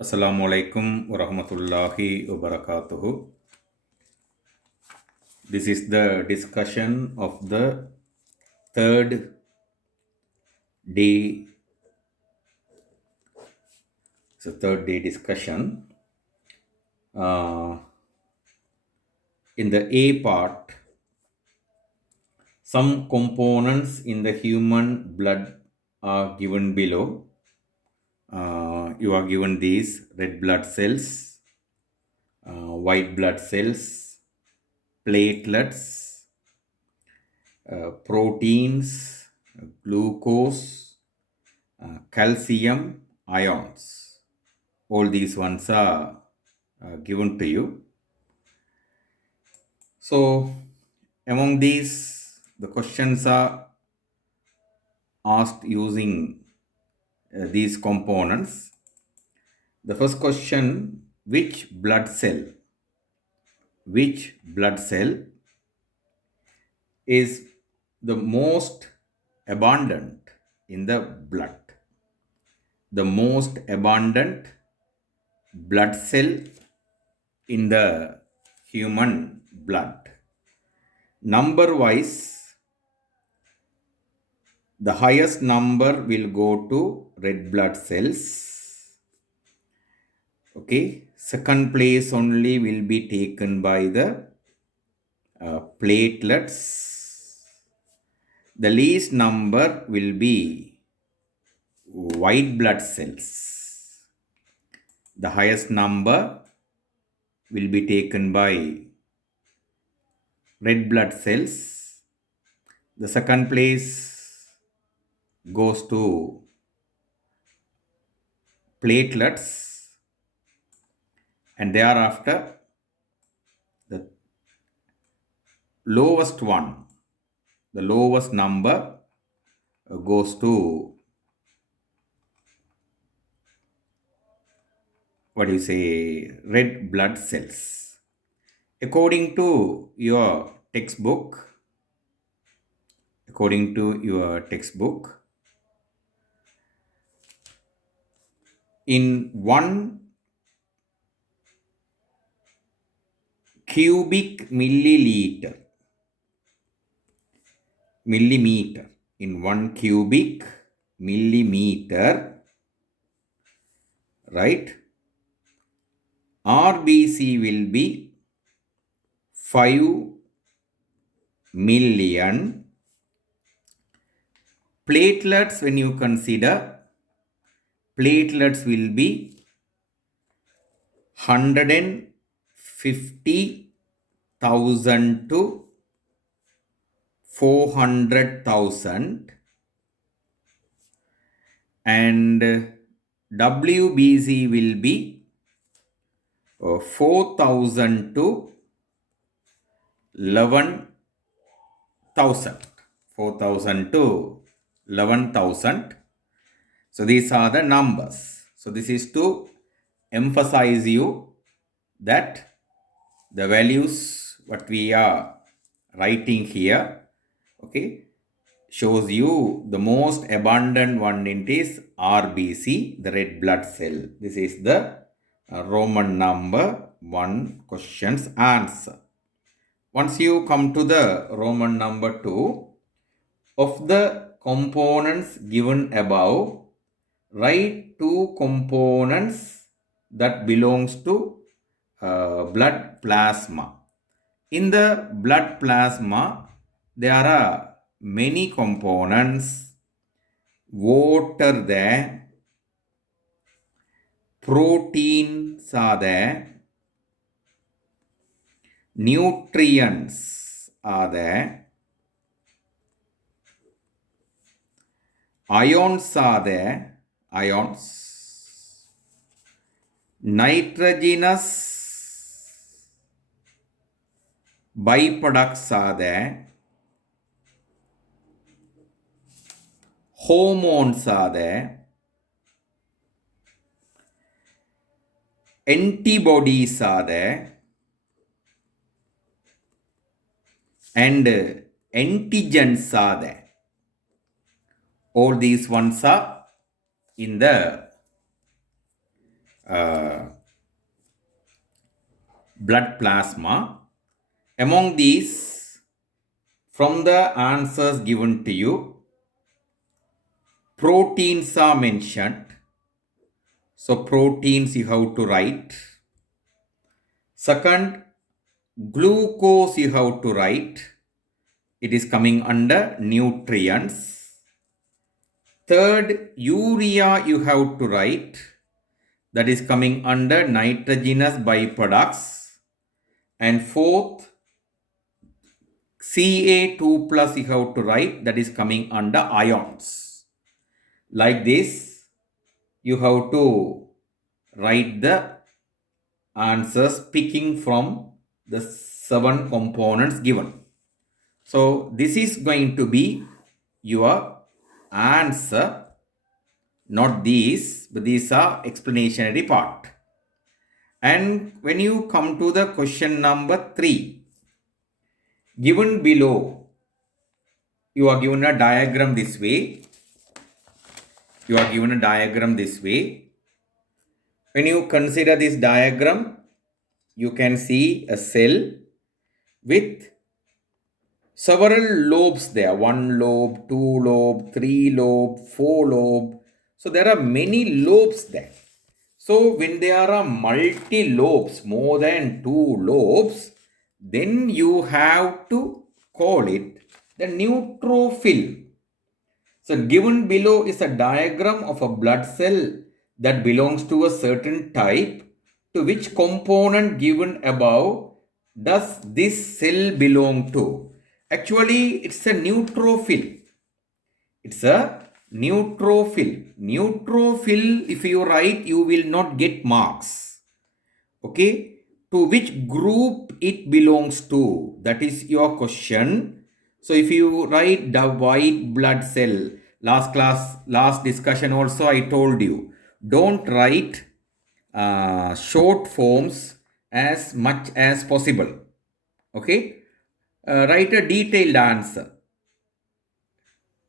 Assalamu alaikum wa rahmatullahi wa barakatuhu. This is the discussion of the third day. It's a third day discussion. In the A part, some components in the human blood are given below. You are given these red blood cells, white blood cells, platelets, proteins, glucose, calcium, ions. All these ones are given to you. So, among these, the questions are asked using these components. The first question, which blood cell is the most abundant in the blood? The most abundant blood cell in the human blood. Number wise, the highest number will go to red blood cells. Okay, second place only will be taken by the platelets. The least number will be white blood cells. The highest number will be taken by red blood cells. The second place goes to platelets, and thereafter the lowest one, the lowest number goes to red blood cells. According to your textbook, in 1 cubic millimeter, in 1 cubic millimeter, right, RBC will be 5 million. Platelets, when you consider, platelets will be 150,000 to 400,000, and WBC will be 4,000 to 11,000. 4,000 to 11,000. So these are the numbers. So this is to emphasize you that the values what we are writing here, okay, shows you the most abundant one. It is RBC, the red blood cell. This is the Roman number 1 question's answer. Once you come to the Roman number 2, of the components given above, write 2 components that belongs to blood plasma. In the blood plasma, there are many components. Water there, proteins are there, nutrients are there, ions are there, nitrogenous byproducts are there, hormones are there, antibodies are there, and antigens are there. All these ones are in the blood plasma. Among these, from the answers given to you, proteins are mentioned. So proteins you have to write. Second, glucose you have to write. It is coming under nutrients. Third, urea you have to write. That is coming under nitrogenous byproducts. And fourth, Ca2 plus you have to write. That is coming under ions. Like this, you have to write the answers picking from the 7 components given. So this is going to be your answer. Not these, but these are explanatory part. And when you come to the question number 3, given below, you are given a diagram this way. When you consider this diagram, you can see a cell with several lobes there. 1 lobe, 2 lobe, 3 lobe, 4 lobe. So there are many lobes there. So when there are multi-lobes, more than 2 lobes, then you have to call it the neutrophil. So given below is a diagram of a blood cell that belongs to a certain type. To which component given above does this cell belong to? Actually, it's a neutrophil. It's a neutrophil. Neutrophil, if you write, you will not get marks. Okay. To which group it belongs to? That is your question. So if you write the white blood cell, last discussion also I told you, don't write short forms as much as possible. Okay. Write a detailed answer.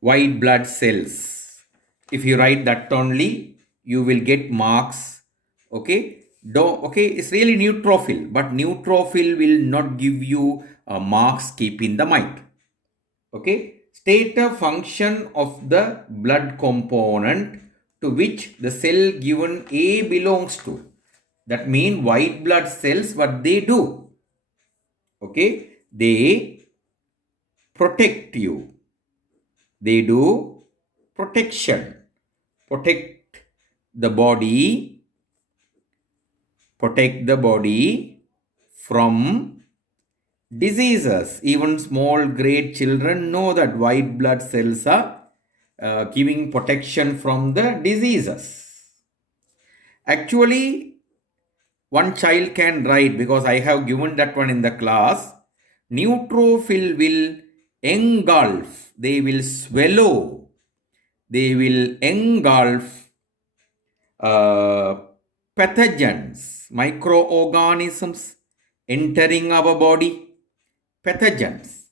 White blood cells. If you write that only, you will get marks. Okay. Okay, it's really neutrophil, but neutrophil will not give you marks. Keep in the mind. Okay. State a function of the blood component to which the cell given A belongs to. That means white blood cells, what they do? Okay. They protect you. They do protection. Protect the body from diseases. Even small grade children know that white blood cells are giving protection from the diseases. Actually, one child can write, because I have given that one in the class, neutrophil will engulf, they will swallow, they will engulf pathogens, microorganisms entering our body, pathogens.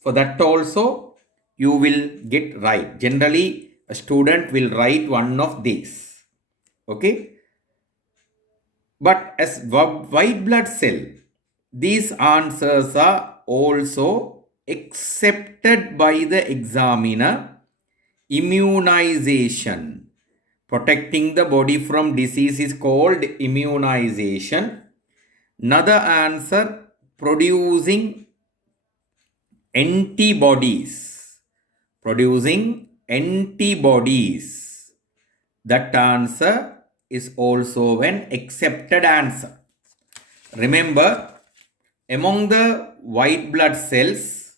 For that also you will get right. Generally, a student will write one of these. Okay. But as white blood cell, these answers are also accepted by the examiner. Immunization. Protecting the body from disease is called immunization. Another answer, producing antibodies. That answer is also an accepted answer. Remember, among the white blood cells,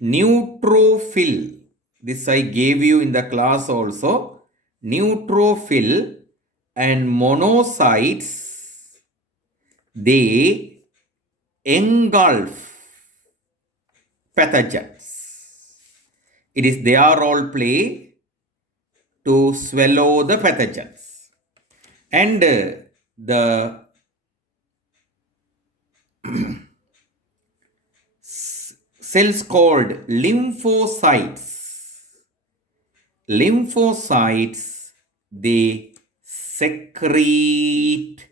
neutrophil, this I gave you in the class also, neutrophil and monocytes, they engulf pathogens. It is their role play to swallow the pathogens. And the cells called lymphocytes they secrete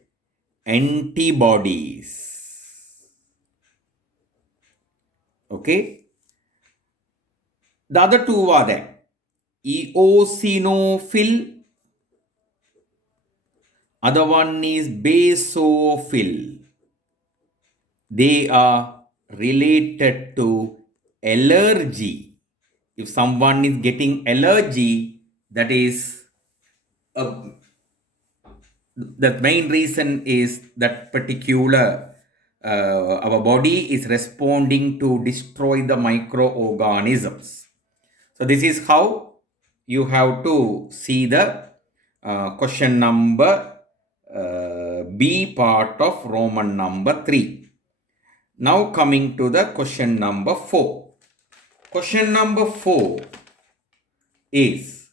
antibodies. Okay. The other two are there. Eosinophil. Other one is basophil. They are related to allergy. If someone is getting allergy, that is the main reason is that particular our body is responding to destroy the microorganisms. So this is how you have to see the question number B part of Roman number 3. Now coming to the question number 4. Question number 4 is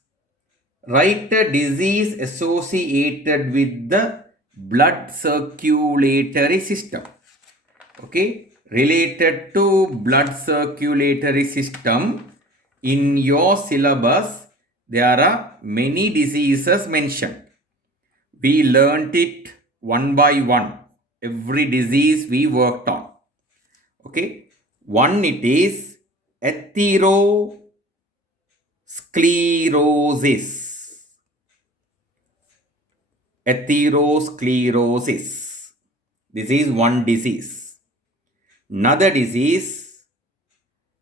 write a disease associated with the blood circulatory system. Okay, related to blood circulatory system, in your syllabus there are many diseases mentioned. We learnt it one by one. Every disease we worked on. Okay, one it is atherosclerosis. Atherosclerosis. This is one disease. Another disease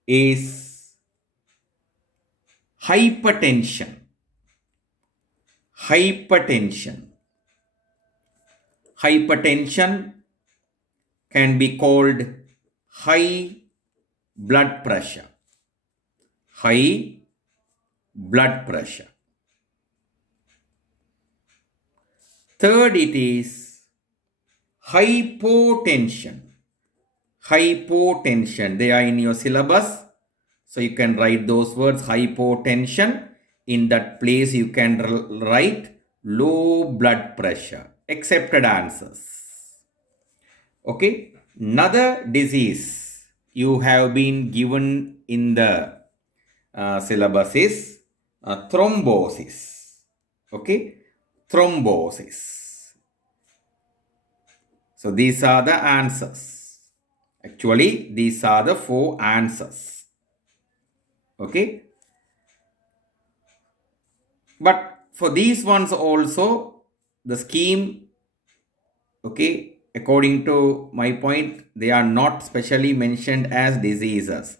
is hypertension. Hypertension. Hypertension can be called high blood pressure. High blood pressure. Third, it is hypotension. Hypotension. They are in your syllabus. So you can write those words, hypotension. In that place, you can write low blood pressure. Accepted answers. Okay. Another disease you have been given in the syllabus is thrombosis. Okay. Thrombosis. So these are the answers. Actually, these are the 4 answers. Okay. But for these ones also, the scheme, okay, according to my point, they are not specially mentioned as diseases.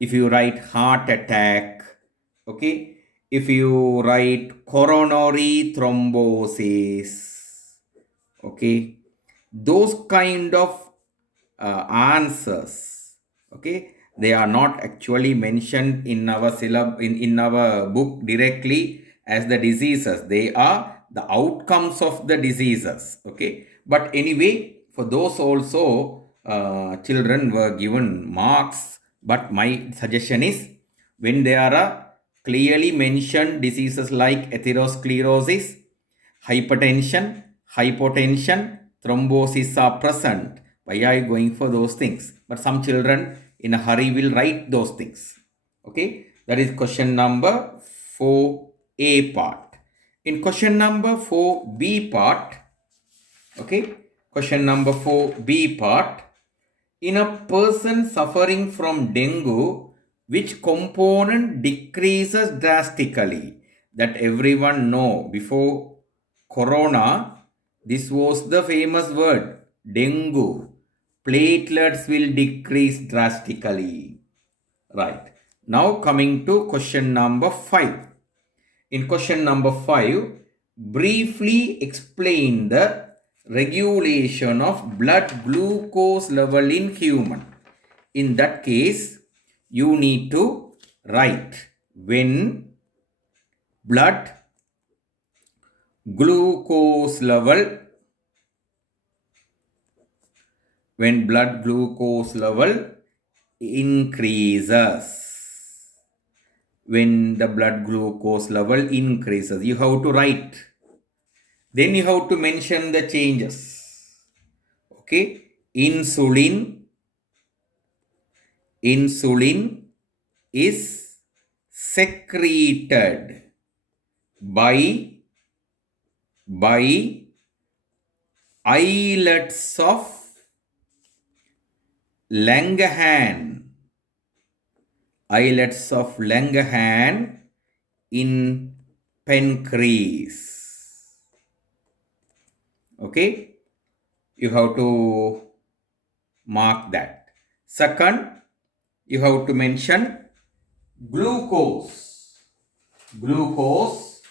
If you write heart attack, okay, if you write coronary thrombosis, okay, those kind of answers, okay, they are not actually mentioned in our in our book directly as the diseases. They are the outcomes of the diseases. Okay, but anyway, for those also children were given marks, but my suggestion is when there are clearly mentioned diseases like atherosclerosis, hypertension, hypotension, thrombosis are present, why are you going for those things? But some children in a hurry will write those things. Okay, that is question number 4a part. In question number 4b part, okay, question number 4b part, in a person suffering from dengue, which component decreases drastically? That everyone know. Before corona, this was the famous word, dengue. Platelets will decrease drastically. Right. Now coming to question number 5. In question number 5, briefly explain the regulation of blood glucose level in human. In that case, you need to write when blood glucose level increases. When the blood glucose level increases, you have to write. Then you have to mention the changes. Okay, insulin is secreted by by islets of Langerhans. Islets of Langerhans in pancreas. Okay, you have to mark that. Second, you have to mention glucose. Glucose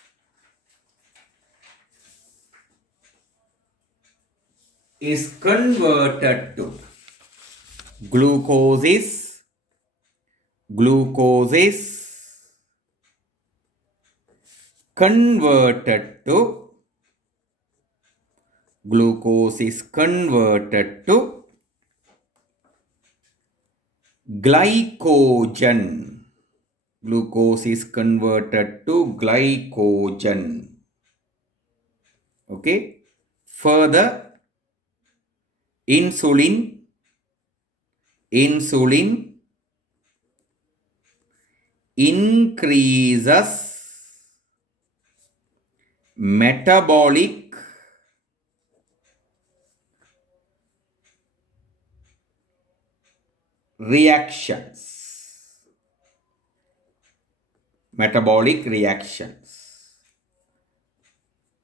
is converted to glucose is converted to glycogen. Glucose is converted to glycogen. Okay. Further, insulin increases metabolic reactions.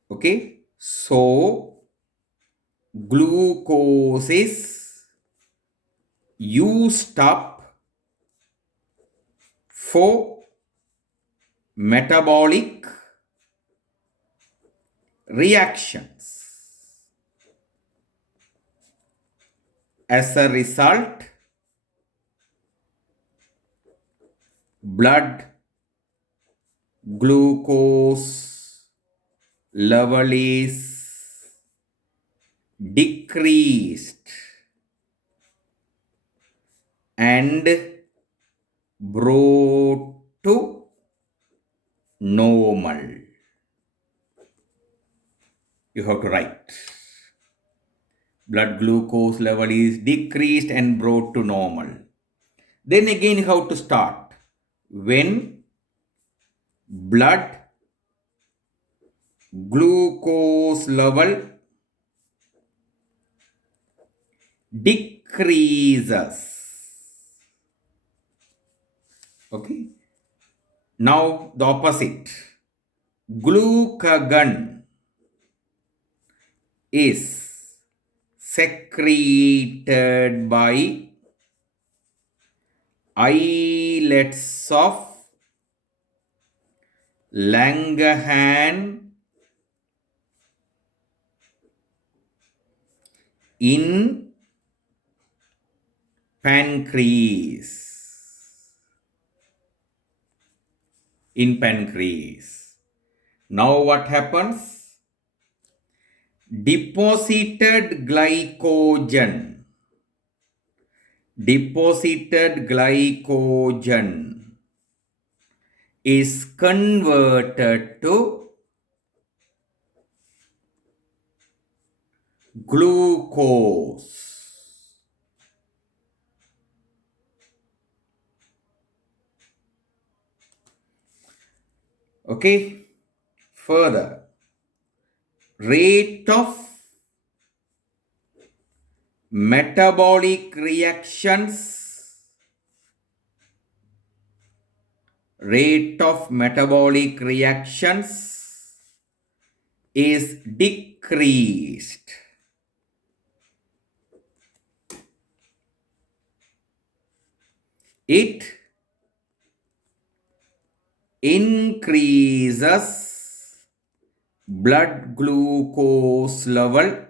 Okay. So, glucose is used up for metabolic reactions. As a result, blood glucose level is decreased and brought to normal. You have to write. Blood glucose level is decreased and brought to normal. Then again you have to start. When blood glucose level decreases. Okay. Now the opposite. Glucagon is secreted by islets of Langerhans in pancreas. Now what happens? Deposited glycogen is converted to glucose. Okay. Further, rate of metabolic reactions is decreased. It increases blood glucose level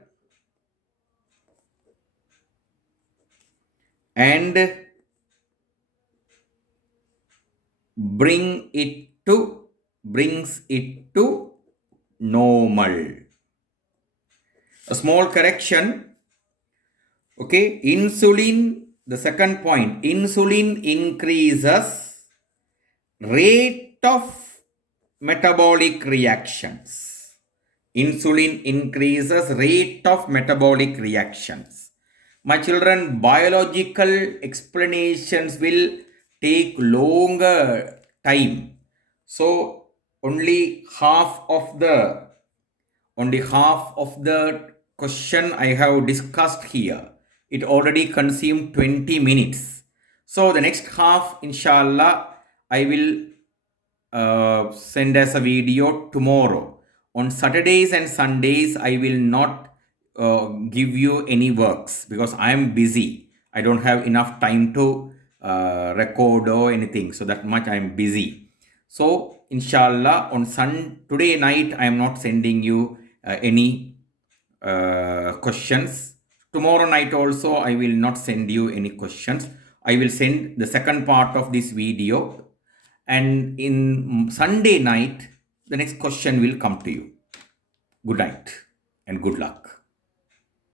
and brings it to normal. A small correction. Okay, insulin, the second point, insulin increases rate of metabolic reactions. Insulin increases rate of metabolic reactions. My children, biological explanations will take longer time. So only half of the only half of the question I have discussed here. It already consumed 20 minutes. So the next half, inshallah, I will send as a video tomorrow. On Saturdays and Sundays, I will not give you any works because I am busy. I don't have enough time to record or anything. So that much I am busy. So inshallah, on today night, I am not sending you any questions. Tomorrow night also, I will not send you any questions. I will send the second part of this video, and in Sunday night, the next question will come to you. Good night and good luck.